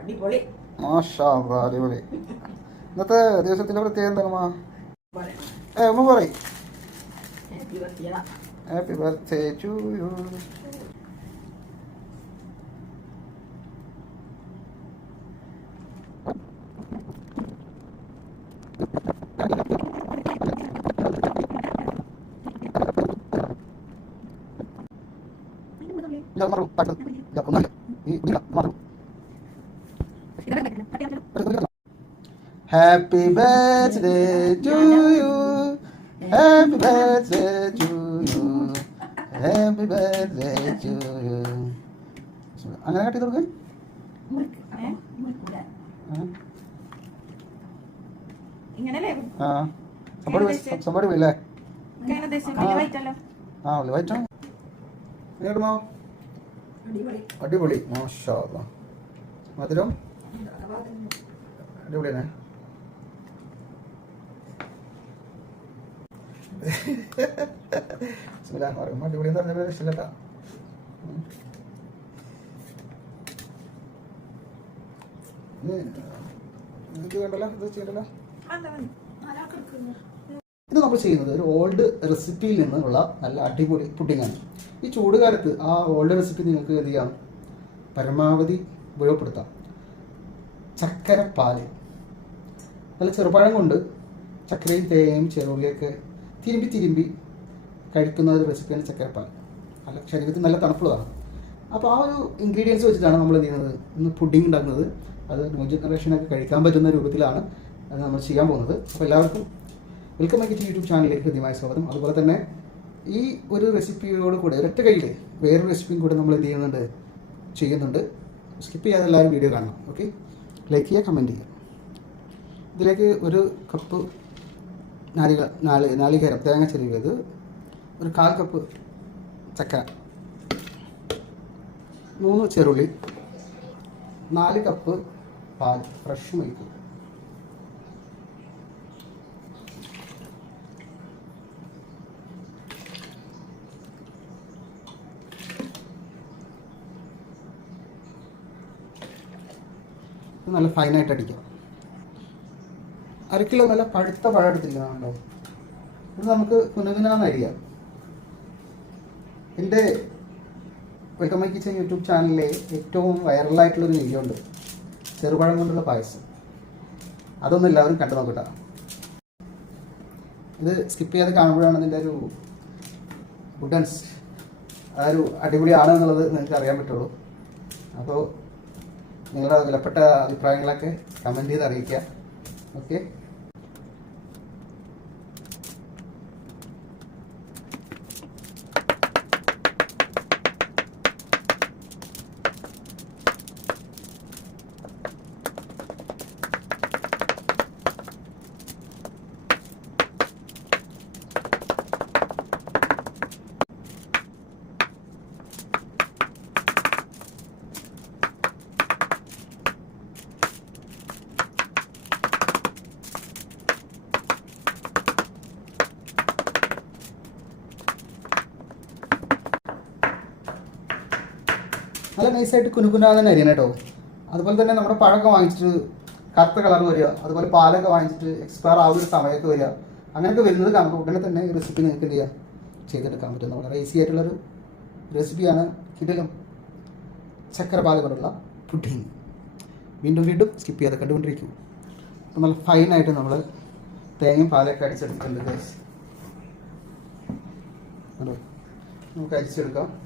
അടിപൊളി. അടിപൊളി. ഇന്നത്തെ ദിവസത്തിന്റെ പ്രത്യേകത എന്താണ് മാ? ഏ ഉമ്മ പറയും. Happy birthday to. You happy birthday to you happy birthday to you happy birthday to you അങ്ങനെ കട്ടി കൊടുക്കാൻ വലിയ വൈറ്റല്ലോ ആ. ഉള്ളു വായിച്ചോ എങ്ങോട്ടുമോ അടിപൊളി. അടിപൊളി. മാഷാ. മധുരം? അടിപൊളിയാണ്. ഇത് ഇത് നമ്മൾ ചെയ്യുന്നത് ഒരു ഓൾഡ് റെസിപ്പിയിൽ നിന്നുള്ള നല്ല അടിപൊളി പുഡിങ്ങാണ് ഈ ചൂടുകാലത്ത് ആ ഓൾഡ് റെസിപ്പി നിങ്ങൾക്ക് എന്ത് ചെയ്യാം? പരമാവധി ഉപയോഗപ്പെടുത്താം. ചക്കര പാൽ നല്ല ചെറുപഴം കൊണ്ട് ചക്കരയും തേങ്ങയും ചെറുള്ളിയൊക്കെ തിരുമ്പി തിരുമ്പി കഴിക്കുന്ന ഒരു റെസിപ്പിയാണ് ചക്കരപ്പാൽ നല്ല ശരീരത്തിന് നല്ല തണുപ്പുള്ളതാണ്. അപ്പോൾ ആ ഒരു ഇൻഗ്രീഡിയൻസ് വെച്ചിട്ടാണ് നമ്മൾ എന്ത് ചെയ്യുന്നത്? ഇന്ന് പുഡിംഗ് ഉണ്ടാക്കുന്നത്. അത് ന്യൂ ജനറേഷനൊക്കെ കഴിക്കാൻ പറ്റുന്ന രൂപത്തിലാണ് അത് നമ്മൾ ചെയ്യാൻ പോകുന്നത്. അപ്പോൾ എല്ലാവർക്കും വെൽക്കം ടു യൂട്യൂബ് ചാനലിലേക്ക് ഹൃദ്യമായ സ്വാഗതം. അതുപോലെ തന്നെ ഈ ഒരു റെസിപ്പിയോട് കൂടെ ഒരൊറ്റ കയ്യിൽ വേറൊരു റെസിപ്പിയും കൂടെ നമ്മൾ എന്ത് ചെയ്യുന്നുണ്ട്? ചെയ്യുന്നുണ്ട്. സ്കിപ്പ് ചെയ്യാതെ എല്ലാവരും വീഡിയോ കാണണം. ഓക്കെ ലൈക്ക് ചെയ്യുക കമന്റ് ചെയ്യുക ഇതിലേക്ക് ഒരു കപ്പ് നാളിക നാളി നാളികേരം തേങ്ങ ചെരുവിയത് ഒരു കാൽ കപ്പ് ചക്ക മൂന്ന് ചെറുള്ളി നാല് കപ്പ് പാൽ ഫ്രഷ് മിൽക്ക് നല്ല ഫൈനായിട്ട് അടിക്കാം. അര കിലോ നല്ല പഴുത്ത പഴം എടുത്തില്ല കണ്ടോ? ഇത് നമുക്ക് കുനകുനാന്ന് അരിയാം. എന്റെ വെൽക്കം മൈ കിച്ചൻ യൂട്യൂബ് ചാനലിലെ ഏറ്റവും വൈറലായിട്ടുള്ളൊരു വീഡിയോ ഉണ്ട്. ചെറുപഴം കൊണ്ടുള്ള പായസം. അതൊന്നും എല്ലാവരും കണ്ടു നോക്കട്ടെ ഇത് സ്കിപ്പ് ചെയ്ത് കാണുമ്പോഴാണ് ഇതിന്റെ ഒരു ഗുഡൻസ് ആ ഒരു അടിപൊളിയാണ് എന്നുള്ളത് നിങ്ങൾക്ക് അറിയാൻ പറ്റുള്ളൂ. അപ്പോൾ നിങ്ങളുടെ വിലപ്പെട്ട അഭിപ്രായങ്ങളൊക്കെ കമന്റ് ചെയ്ത് അറിയിക്കുക. ഓക്കെ നല്ല നൈസായിട്ട് കുനുകുനാതെ തന്നെ അരിയണം കേട്ടോ. അതുപോലെ തന്നെ നമ്മുടെ പഴമൊക്കെ വാങ്ങിച്ചിട്ട് കറുത്ത കളർ വരിക അതുപോലെ പാലൊക്കെ വാങ്ങിച്ചിട്ട് എക്സ്പയർ ആവുന്ന ഒരു സമയത്ത് വരിക. അങ്ങനെയൊക്കെ വരുന്നത് കാണുമ്പോൾ ഉടനെ തന്നെ റെസിപ്പി നിങ്ങൾക്ക് എന്ത് ചെയ്യാം? ചെയ്തെടുക്കാൻ പറ്റുന്ന വളരെ ഈസി ആയിട്ടുള്ളൊരു റെസിപ്പിയാണ് കിടലും ചക്കര പാൽ കൊണ്ടുള്ള പുഡിങ്. വീണ്ടും വീണ്ടും സ്കിപ്പ് ചെയ്യാതെ കണ്ടുകൊണ്ടിരിക്കും. അപ്പോൾ നല്ല ഫൈനായിട്ട് നമ്മൾ തേങ്ങയും പാലൊക്കെ. കണ്ടോ? നമുക്ക് അരിച്ചെടുക്കാം.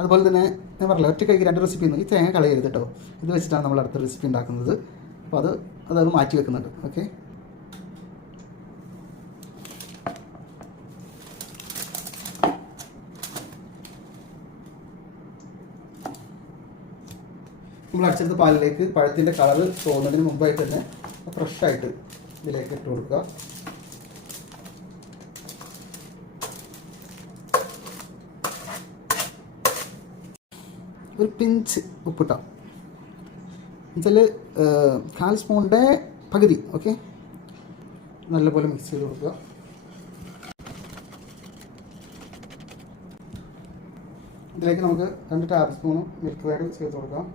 അതുപോലെ തന്നെ ഞാൻ പറഞ്ഞില്ല ഒറ്റ കൈക്ക് രണ്ട് റെസിപ്പി ഈ തേങ്ങ കളയരുത് കേട്ടോ. ഇത് വെച്ചിട്ടാണ് നമ്മൾ അടുത്ത റെസിപ്പി ഉണ്ടാക്കുന്നത്. അപ്പോൾ അത് അതത് മാറ്റി വെക്കുന്നുണ്ട് ഓക്കെ നമ്മൾ അടിച്ചെടുത്ത പാലിലേക്ക് പഴത്തിന്റെ കളറ് തോന്നുന്നതിന് മുമ്പായിട്ട് തന്നെ ഫ്രഷായിട്ട് ഇതിലേക്ക് ഇട്ട് കൊടുക്കുക. ഒരു പിഞ്ച് ഉപ്പിട്ട. എന്നുവെച്ചാൽ കാൽ സ്പൂണിന്റെ പകുതി ഓക്കെ? നല്ലപോലെ മിക്സ് ചെയ്ത് കൊടുക്കുക. ഇതിലേക്ക് നമുക്ക് രണ്ട് ടേബിൾ സ്പൂണും മിൽക്ക് വേഡ് ചേർത്ത് കൊടുക്കാം.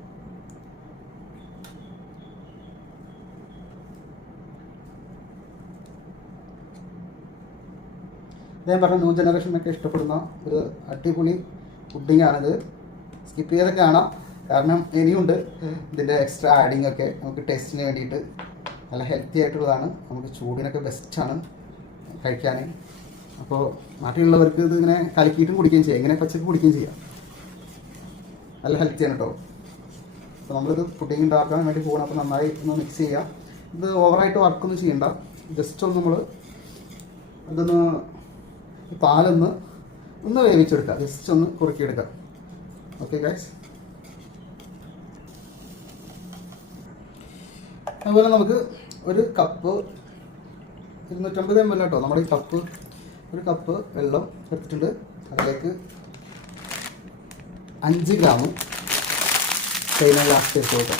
ഞാൻ പറഞ്ഞ ന്യൂ ജനറേഷനൊക്കെ ഇഷ്ടപ്പെടുന്ന ഒരു അടിപൊളി ഫുഡിങ്ങാണിത് സ്കിപ്പ് ചെയ്തൊക്കെ കാണാം. കാരണം ഇനിയുണ്ട്. ഇതിന്റെ എക്സ്ട്രാ ആഡിങ് ഒക്കെ നമുക്ക് ടേസ്റ്റിന് വേണ്ടിയിട്ട് നല്ല ഹെൽത്തി ആയിട്ടുള്ളതാണ്. നമുക്ക് ചൂടിനൊക്കെ ബെസ്റ്റാണ് കഴിക്കാൻ. അപ്പോൾ നാട്ടിലുള്ളവർക്ക് ഇത് ഇങ്ങനെ കലക്കിയിട്ടും കുടിക്കുകയും ചെയ്യാം. ഇങ്ങനെ പച്ചക്ക് കുടിക്കുകയും ചെയ്യാം. നല്ല ഹെൽത്തിയാണ് കേട്ടോ അപ്പോൾ നമ്മളിത് പുട്ടിങ് ഉണ്ടാക്കാൻ വേണ്ടി പോകണം അപ്പോൾ നന്നായി ഒന്ന് മിക്സ് ചെയ്യാം. ഇത് ഓവറായിട്ട് വർക്കൊന്നും ചെയ്യണ്ട. ജസ്റ്റ് ഒന്ന് നമ്മൾ ഇതൊന്ന് പാലൊന്ന് ഒന്ന് വേവിച്ചെടുക്കുക. ജസ്റ്റ് ഒന്ന് കുറുക്കിയെടുക്കുക. ഓക്കെ ഗൈസ് അതുപോലെ നമുക്ക് ഒരു കപ്പ് ഇരുന്നൂറ്റമ്പത് എം എൽ കേട്ടോ നമ്മുടെ ഈ കപ്പ് ഒരു കപ്പ് വെള്ളം എടുത്തിട്ടുണ്ട്. അതിലേക്ക് അഞ്ച് ഗ്രാം ചൈന ഗ്ലാസ് ചേർത്ത് കൊടുക്കാം.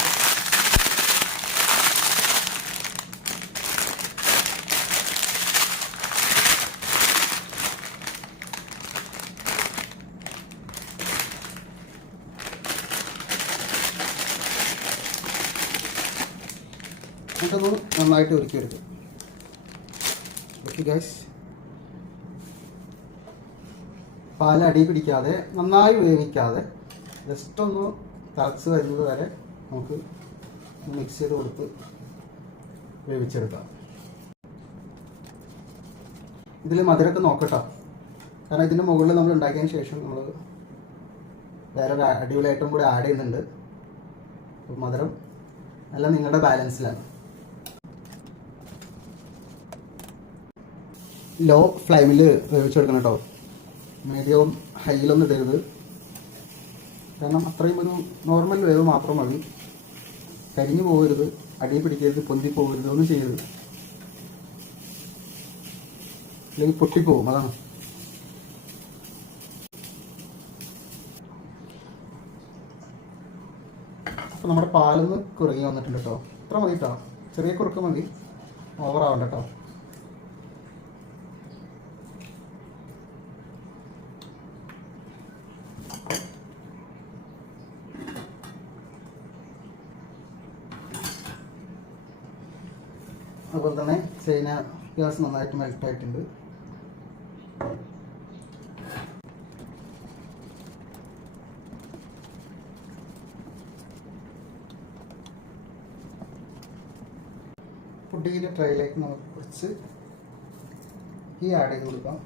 എന്നിട്ടൊന്ന് നന്നായിട്ട് ഒരുക്കിയെടുക്കും. പാൽ അടി പിടിക്കാതെ നന്നായി വേവിക്കാതെ ജസ്റ്റ് ഒന്ന് തിളച്ച് വരുന്നത് വരെ നമുക്ക് മിക്സ് ചെയ്ത് കൊടുത്ത് വേവിച്ചെടുക്കാം. ഇതിൽ മധുരമൊക്കെ നോക്കട്ടോ. കാരണം ഇതിന്റെ മുകളിൽ നമ്മൾ ഉണ്ടാക്കിയതിന് ശേഷം നമ്മൾ വേറെ ഒരു അടിപൊളി ഐറ്റം കൂടി ആഡ് ചെയ്യുന്നുണ്ട്. മധുരം എല്ലാം നിങ്ങളുടെ ബാലൻസിലാണ് ലോ ഫ്ലെയിമിൽ വേവിച്ചെടുക്കണം കേട്ടോ. മീഡിയവും ഹൈയിലൊന്നും ഇടരുത്. കാരണം അത്രയും ഒരു നോർമൽ വേവ് മാത്രം മതി. കരിഞ്ഞു പോകരുത്. അടി പിടിക്കരുത് പൊന്തി പോകരുത് ഒന്നും ചെയ്യരുത്. അല്ലെങ്കിൽ പൊട്ടിപ്പോവും അതാണ്. അപ്പോൾ നമ്മുടെ പാലൊന്ന് കുറുകി വന്നിട്ടുണ്ട് കേട്ടോ. ഇത്ര മതി കേട്ടോ ചെറിയ കുറുക്ക് മതി. ഓവറാവണ്ട കേട്ടോ. അതുപോലെ തന്നെ ചൈന ഗ്യാസ് നന്നായിട്ട് മെൽറ്റ് ആയിട്ടുണ്ട്. പുഡിങ്ങിന്റെ ട്രൈയിലേക്ക് നമുക്ക് കുറച്ച് ഈ ആഡ് ചെയ്ത് കൊടുക്കാം.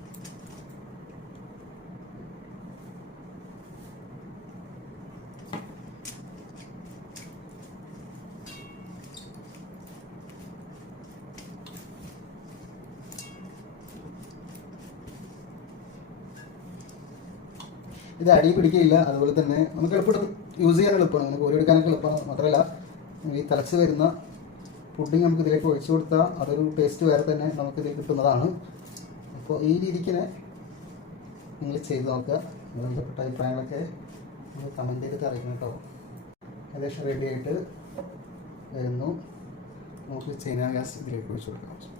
ഇത് അടി പിടിക്കുകയില്ല അതുപോലെ തന്നെ നമുക്ക് എളുപ്പം യൂസ് ചെയ്യാൻ എളുപ്പമാണ്. നമുക്ക് കോരി എടുക്കാനൊക്കെ എളുപ്പമാണ്. മാത്രമല്ല ഈ തിളച്ച് വരുന്ന പുഡിങ് നമുക്ക് ഇതിലേക്ക് ഒഴിച്ചു കൊടുത്താൽ അതൊരു ടേസ്റ്റ് വേറെ തന്നെ നമുക്ക് ഇതിൽ കിട്ടുന്നതാണ്. അപ്പോൾ ഈ രീതിക്ക് നിങ്ങൾ ചെയ്ത് നോക്കുക. ബന്ധപ്പെട്ട അഭിപ്രായങ്ങളൊക്കെ നിങ്ങൾ കമന്റ് ചെയ്തിട്ട് അറിയിക്കണം കേട്ടോ. ഏകദേശം റെഡി ആയിട്ട് വരുന്നു. നമുക്ക് ചൈന ഗ്യാസ് ഇതിലേക്ക് ഒഴിച്ചു കൊടുക്കാം.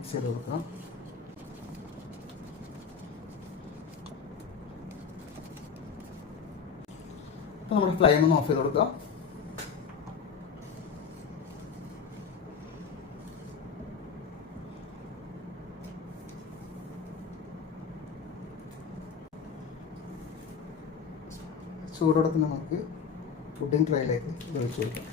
മിക്സ് ചെയ്ത് കൊടുക്കാം അപ്പോൾ നമ്മുടെ ഫ്ലൈം ഒന്ന് ഓഫ് ചെയ്ത് കൊടുക്കുക ചൂടോടെ തന്നെ നമുക്ക് ഫുഡിങ് ട്രൈയിലേക്ക് ഒഴിച്ചു കൊടുക്കാം.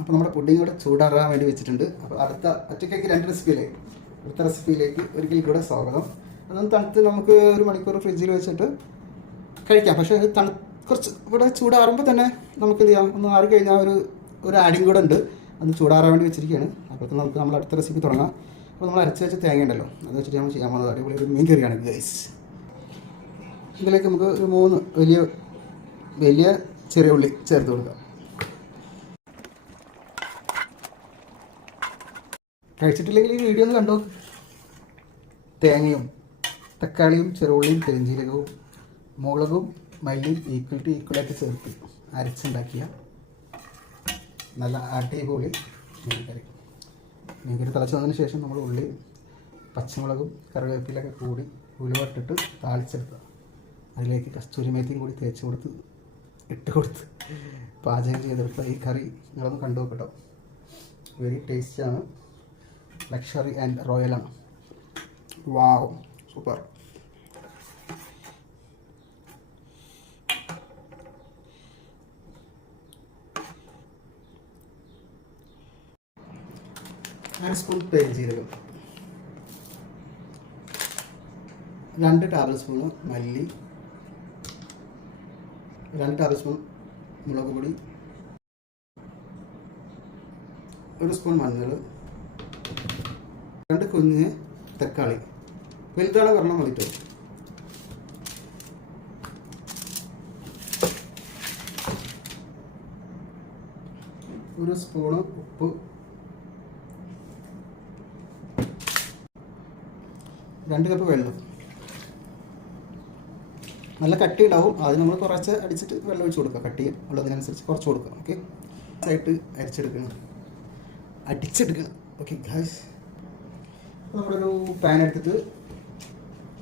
അപ്പോൾ നമ്മുടെ പുഡിംഗ് കൂടെ ചൂടാറാൻ വേണ്ടി വെച്ചിട്ടുണ്ട്. അപ്പോൾ അടുത്ത ഒറ്റയ്ക്കേക്ക് രണ്ട് റെസിപ്പിയിലേക്ക് അടുത്ത റെസിപ്പിയിലേക്ക് ഒരിക്കൽ കൂടെ സ്വാഗതം. അതൊന്ന് തണുത്ത് നമുക്ക് ഒരു മണിക്കൂർ ഫ്രിഡ്ജിൽ വെച്ചിട്ട് കഴിക്കാം. പക്ഷേ അത് തണു കുറച്ച് ഇവിടെ ചൂടാറുമ്പോൾ തന്നെ നമുക്ക് എന്ത് ചെയ്യാം? ഒന്ന് ആറി കഴിഞ്ഞാൽ ഒരു ഒരു ആഡിങ് കൂടെ ഉണ്ട്. അത് ചൂടാറാൻ വേണ്ടി വെച്ചിരിക്കുകയാണ്. അപ്പോൾ നമുക്ക് നമ്മൾ അടുത്ത റെസിപ്പി തുടങ്ങാം. അപ്പോൾ നമ്മൾ അരച്ച് വെച്ച് തേങ്ങ ഉണ്ടല്ലോ അത് വെച്ചിട്ട് നമ്മൾ ചെയ്യാൻ പോകുന്നത് അടിപൊളി ഒരു മീൻ കറിയാണ് ഗൈസ് ഇതിലേക്ക് നമുക്ക് ഒരു മൂന്ന് വലിയ വലിയ ചെറിയ ഉള്ളി ചേർത്ത് കൊടുക്കാം. കഴിച്ചിട്ടില്ലെങ്കിൽ ഈ വീഡിയോ ഒന്ന് കണ്ടോ തേങ്ങയും തക്കാളിയും ചെറുള്ളിയും പെരിഞ്ചീരകവും മുളകും മല്ലിയും ഈക്വൽ ടു ഈക്വലായിട്ട് ചേർത്ത് അരച്ചുണ്ടാക്കിയ നല്ല അടിപൊളി മീൻകറി. മീൻകറി തിളച്ച് വന്നതിന് ശേഷം നമ്മൾ ഉള്ളി പച്ചമുളകും കറിവേപ്പിലൊക്കെ കൂടി ഉലുവട്ടിട്ട് താളിച്ചെടുക്കുക. അതിലേക്ക് കസ്തൂരി മേത്തിയും കൂടി തേച്ച് കൊടുത്ത് ഇട്ട് കൊടുത്ത് പാചകം ചെയ്തെടുത്ത ഈ കറി നിങ്ങളൊന്ന് കണ്ടു നോക്കട്ടോ വെരി ടേസ്റ്റിയാണ് ലക്ഷറി ആൻഡ് റോയലാണ് വാവ് സൂപ്പർ അര സ്പൂൺ പെരിഞ്ജീരകം രണ്ട് ടേബിൾ സ്പൂണ് മല്ലി. രണ്ട് ടേബിൾ സ്പൂൺ മുളക് പൊടി. ഒരു സ്പൂൺ മഞ്ഞൾ. രണ്ട് കുഞ്ഞ് തക്കാളി. വലുതാണ് പറഞ്ഞാൽ മതിട്ടോ ഒരു സ്പൂണ് ഉപ്പ്. രണ്ട് കപ്പ് വെള്ളം. നല്ല കട്ടി ഉണ്ടാവും അത് നമ്മൾ കുറച്ച് അടിച്ചിട്ട് വെള്ളം ഒഴിച്ച് കൊടുക്കുക. കട്ടി ഉള്ളതിനനുസരിച്ച് കുറച്ച് കൊടുക്കുക. ഓക്കെ ആയിട്ട് അരിച്ചെടുക്കണം. അടിച്ചെടുക്കണം ഓക്കെ ഗായ്സ് നമ്മളൊരു പാൻ എടുത്തിട്ട്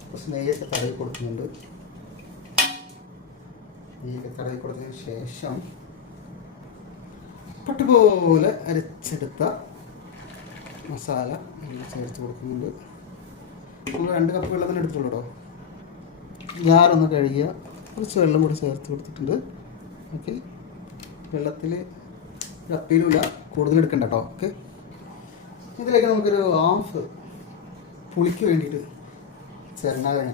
കുറച്ച് നെയ്യൊക്കെ തടവി കൊടുക്കുന്നുണ്ട്. നെയ്യൊക്കെ തടവി കൊടുത്തതിന് ശേഷം പട്ടുപോലെ അരച്ചെടുത്ത മസാല നമ്മൾ ചേർത്ത് കൊടുക്കുന്നുണ്ട്. നമ്മൾ രണ്ട് കപ്പ് വെള്ളം തന്നെ എടുത്തുള്ളൂ കേട്ടോ ജാറൊന്ന് കഴുകിയ കുറച്ച് വെള്ളം കൂടി ചേർത്ത് കൊടുത്തിട്ടുണ്ട്. ഓക്കെ വെള്ളത്തിൽ കപ്പിയിലുമില്ല കൂടുതൽ എടുക്കണ്ട കേട്ടോ ഓക്കെ ഇതിലേക്ക് നമുക്കൊരു ഹാഫ് പുളിക്ക് വേണ്ടിയിട്ട് ചെറുനാരങ്ങ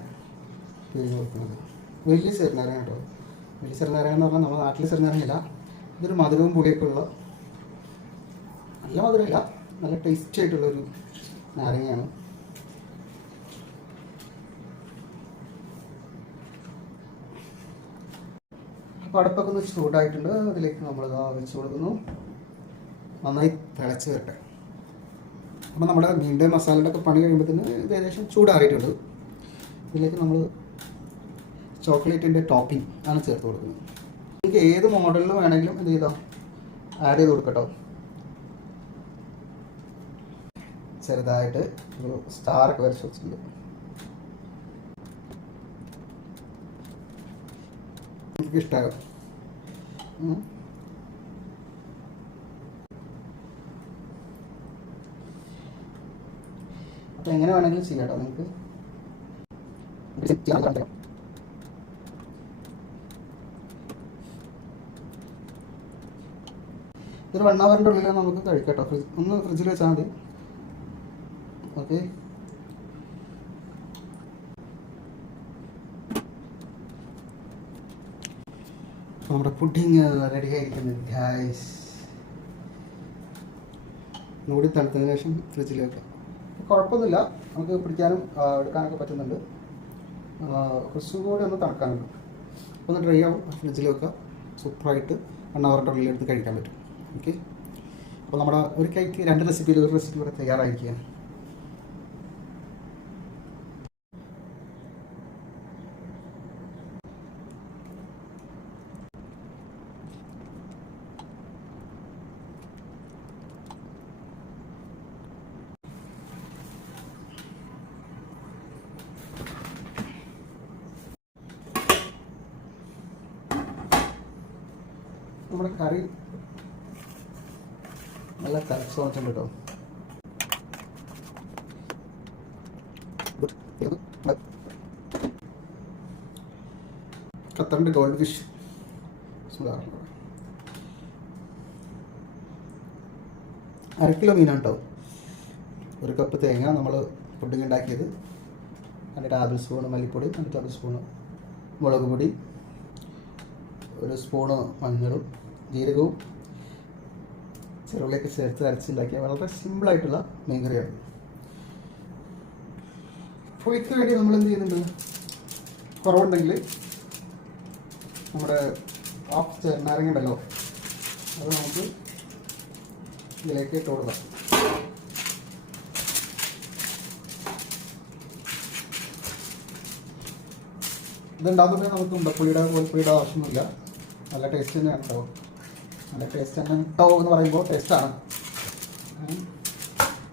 പിഴിഞ്ഞ് കൊടുക്കുന്നത്. വലിയ ചെറുനാരങ്ങ കേട്ടോ. വലിയ ചെറുനാരങ്ങ എന്ന് പറഞ്ഞാൽ നമ്മുടെ നാട്ടിൽ ചെറുനാരങ്ങയില്ല ഇതൊരു മധുരവും പുളിയൊക്കെ ഉള്ള നല്ല മധുരമില്ല നല്ല ടേസ്റ്റി ആയിട്ടുള്ളൊരു നാരങ്ങയാണ്. അപ്പോൾ അടുപ്പൊക്കെ ഒന്ന് ചൂടായിട്ടുണ്ട്. അതിലേക്ക് നമ്മൾ വെച്ച് കൊടുക്കുന്നു. നന്നായി തിളച്ച് വരട്ടെ. അപ്പോൾ നമ്മുടെ മീന്റെ മസാലയുടെ ഒക്കെ പണി കഴിയുമ്പോഴത്തേന് ഇത് ഏകദേശം ചൂടാറിയിട്ടുണ്ട്. ഇതിലേക്ക് നമ്മൾ ചോക്ലേറ്റിന്റെ ടോപ്പിംഗ് ആണ് ചേർത്ത് കൊടുക്കുന്നത്. നിങ്ങൾക്ക് ഏത് മോഡലിൽ വേണമെങ്കിലും എന്ത് ചെയ്താൽ ആഡ് ചെയ്ത് കൊടുക്കട്ടോ. ചെറുതായിട്ട് ഒരു സ്റ്റാറൊക്കെ വരച്ച് വെച്ചിട്ടുണ്ട്. എനിക്ക് ഇഷ്ടമാകും അപ്പോൾ എങ്ങനെ വേണമെങ്കിലും ചെയ്യാം കേട്ടോ. നിങ്ങൾക്ക് ചെയ്യാൻ കാണിക്കാം. ഇതൊരു വൺ അവറിന്റെ ഉള്ളിൽ നമുക്ക് കഴിക്കാം കേട്ടോ. ഫ്രിഡ്ജ് ഒന്ന് ഫ്രിഡ്ജിൽ വെച്ചാൽ മതി. ഓക്കെ. നമ്മുടെ പുഡിങ് റെഡി ആയിരിക്കുന്നത് ഗ്യാസ് നൂടി തണുത്തതിന് ശേഷം ഫ്രിഡ്ജിൽ വെക്കാം. കുഴപ്പമൊന്നുമില്ല. നമുക്ക് പിടിക്കാനും എടുക്കാനൊക്കെ പറ്റുന്നുണ്ട്. കുറച്ചും കൂടി ഒന്ന് തണുക്കാനുണ്ട്. ഒന്ന് ഡ്രൈ ആവും ഫ്രിഡ്ജിൽ വെക്കുക. സൂപ്പറായിട്ട് വൺ അവറിന്റെ ഉള്ളിൽ എടുത്ത് കഴിക്കാൻ പറ്റും. ഓക്കെ അപ്പോൾ നമ്മുടെ ഒരു കൈക്ക് രണ്ട് റെസിപ്പിയിൽ ഒരു റെസിപ്പി ഇവിടെ തയ്യാറായിരിക്കുകയാണ്. നമ്മുടെ കറി നല്ല കറക്റ്റ് വന്നിട്ടുണ്ട് കേട്ടോ. ഖത്തറിന്റെ ഗോൾഡ് ഫിഷ് അര കിലോ മീനാണ് കേട്ടോ. ഒരു കപ്പ് തേങ്ങ നമ്മൾ പുഡിങ് ഉണ്ടാക്കിയത്. രണ്ട് ടേബിൾ സ്പൂണ് മല്ലിപ്പൊടി രണ്ട് ടേബിൾ സ്പൂണ് മുളക് പൊടി ഒരു സ്പൂണ് മഞ്ഞളും ജീരകവും ചെറുള്ളിയൊക്കെ ചേർത്ത് അരച്ചുണ്ടാക്കിയ വളരെ സിമ്പിളായിട്ടുള്ള മീൻ കറിയാണ്. അപ്പോൾ ഇതിന് വേണ്ടി നമ്മൾ എന്ത് ചെയ്യുന്നുണ്ട്? കുറവുണ്ടെങ്കിൽ നമ്മുടെ ഹാഫ് ചെറുനാരങ്ങ ഉണ്ടല്ലോ അത് നമുക്ക് ഇതിലേക്ക് ഇട്ട് കൊടുക്കാം. ഇതുണ്ടാകുമ്പോൾ നമുക്ക് ഉണ്ടപ്പുളിയുടെ കോൽപ്പുളിയുടെ ആവശ്യമൊന്നുമില്ല. നല്ല ടേസ്റ്റ് തന്നെയാണ് കേട്ടോ നല്ല ടേസ്റ്റ് തന്നെ ടോ എന്ന് പറയുമ്പോൾ ടേസ്റ്റാണ്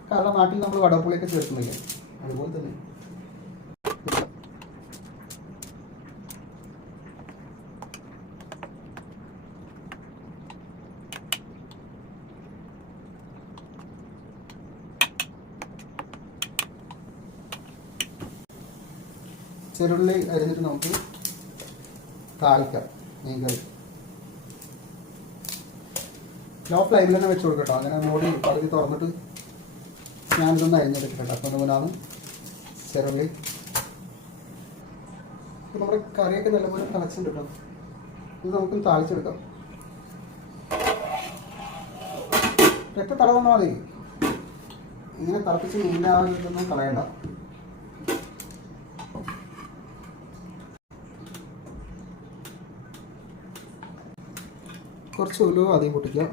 കാരണം നാട്ടിൽ നമ്മൾ വടപ്പുളിയൊക്കെ ചേർക്കുന്നില്ല? അതുപോലെ തന്നെ. ചെറുള്ളി അരിഞ്ഞിട്ട് നമുക്ക് താളിക്കാം മീൻ കറി ലോ ഫ്ലൈമിൽ തന്നെ വെച്ച് കൊടുക്കട്ടോ. അങ്ങനെ മോഡി പകുതി തുറന്നിട്ട് ഞാനിതൊന്ന് അരിഞ്ഞെടുക്കട്ടെ. അപ്പം അതുപോലാണ് ചെറുള്ളി. ഇപ്പം നമ്മുടെ കറിയൊക്കെ നല്ലപോലെ തിളച്ചിട്ടുണ്ട് കേട്ടോ. ഇത് നമുക്കൊന്ന് താളിച്ചെടുക്കാം. ഒറ്റ തള തന്നാൽ മതി. ഇങ്ങനെ തിളപ്പിച്ച് മീനാവുന്നതൊന്നും കളയണ്ട. കുറച്ച് ഉലുവ ആദ്യം പൊട്ടിക്കുക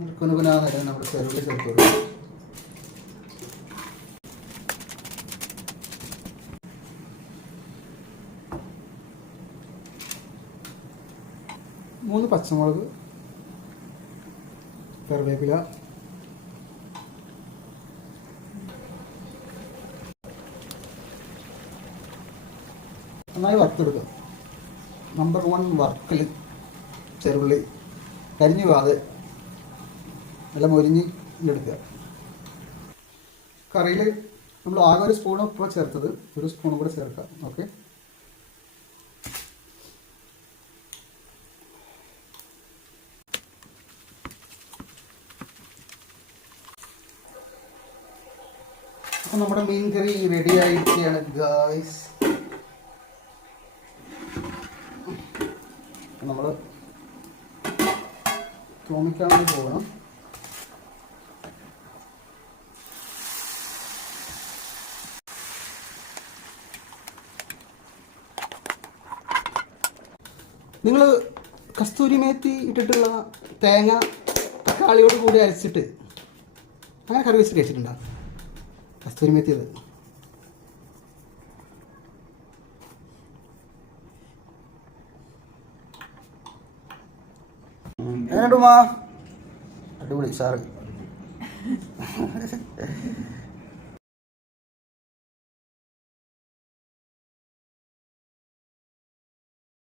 നേരം നമ്മൾ ചെറുള്ളി ചേർത്ത് കൊടുക്കും മൂന്ന് പച്ചമുളക് കറിവേപ്പില നന്നായി വറുത്തെടുക്കുക നമ്പർ വൺ വർക്കിൽ ചെറുള്ളി കരിഞ്ഞു പോകാതെ നല്ല മൊരിഞ്ഞ് എടുക്കുക കറിയിൽ നമ്മൾ ആകെ ഒരു സ്പൂൺ ഇപ്പോൾ ചേർത്തത്. ഒരു സ്പൂണും കൂടെ ചേർക്കാം ഓക്കെ അപ്പം നമ്മുടെ മീൻ കറി റെഡി ആയിരിക്കുകയാണ് ഗായ്സ് നമ്മൾ തോന്നിക്കാൻ വേണ്ടി പോകണം. നിങ്ങൾ കസ്തൂരി മേത്തി ഇട്ടിട്ടുള്ള തേങ്ങ തക്കാളിയോട് കൂടി അരച്ചിട്ട് അങ്ങനെ കറി വെച്ചിട്ട് കഴിച്ചിട്ടുണ്ടോ? കസ്തൂരി മേത്തി അത്. അടിപൊളി സാറ്.